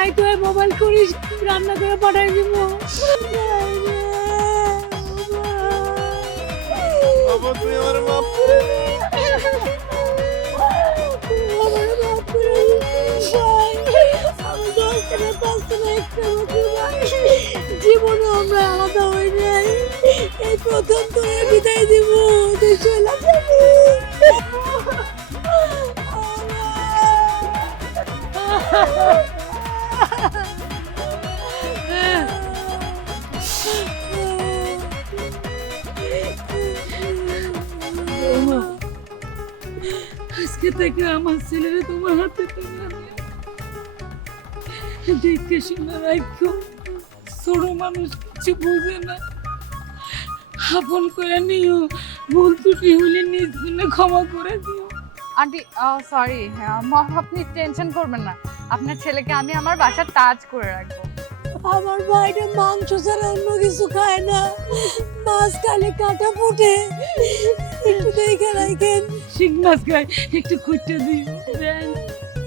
খাই তো মোবাইল করিস, রান্না করে পাঠাই দিব। বাবা তুই আমার মাফ করে দে। জীবনে আমরা আলাদা হই নাই, এই প্রথম তোরে বিদায় দিব। তুই চলে যাবি। বৌমা, আজকে থেকে আমার ছেলেরা তোমার হাতে তুলে আমি দেখতে শুনে রাখো। ছোট মানুষ কিছু বুঝে না, আপন করে নিও। ভুল ত্রুটি হলে নিজ গুণে ক্ষমা করে দিও। আন্টি সরি, মা আপনি টেনশন করবেন না, আপনার ছেলেকে আমি আমার বাসার তাজ করে রাখবো। আমার ভাইটা মাংস ছাড়া অন্য কিছু খায় না, মাছ খালে কাটা ফুটে। একটু দেখে রাখেন, শিং মাছ খায়, একটু খুঁটে দিও।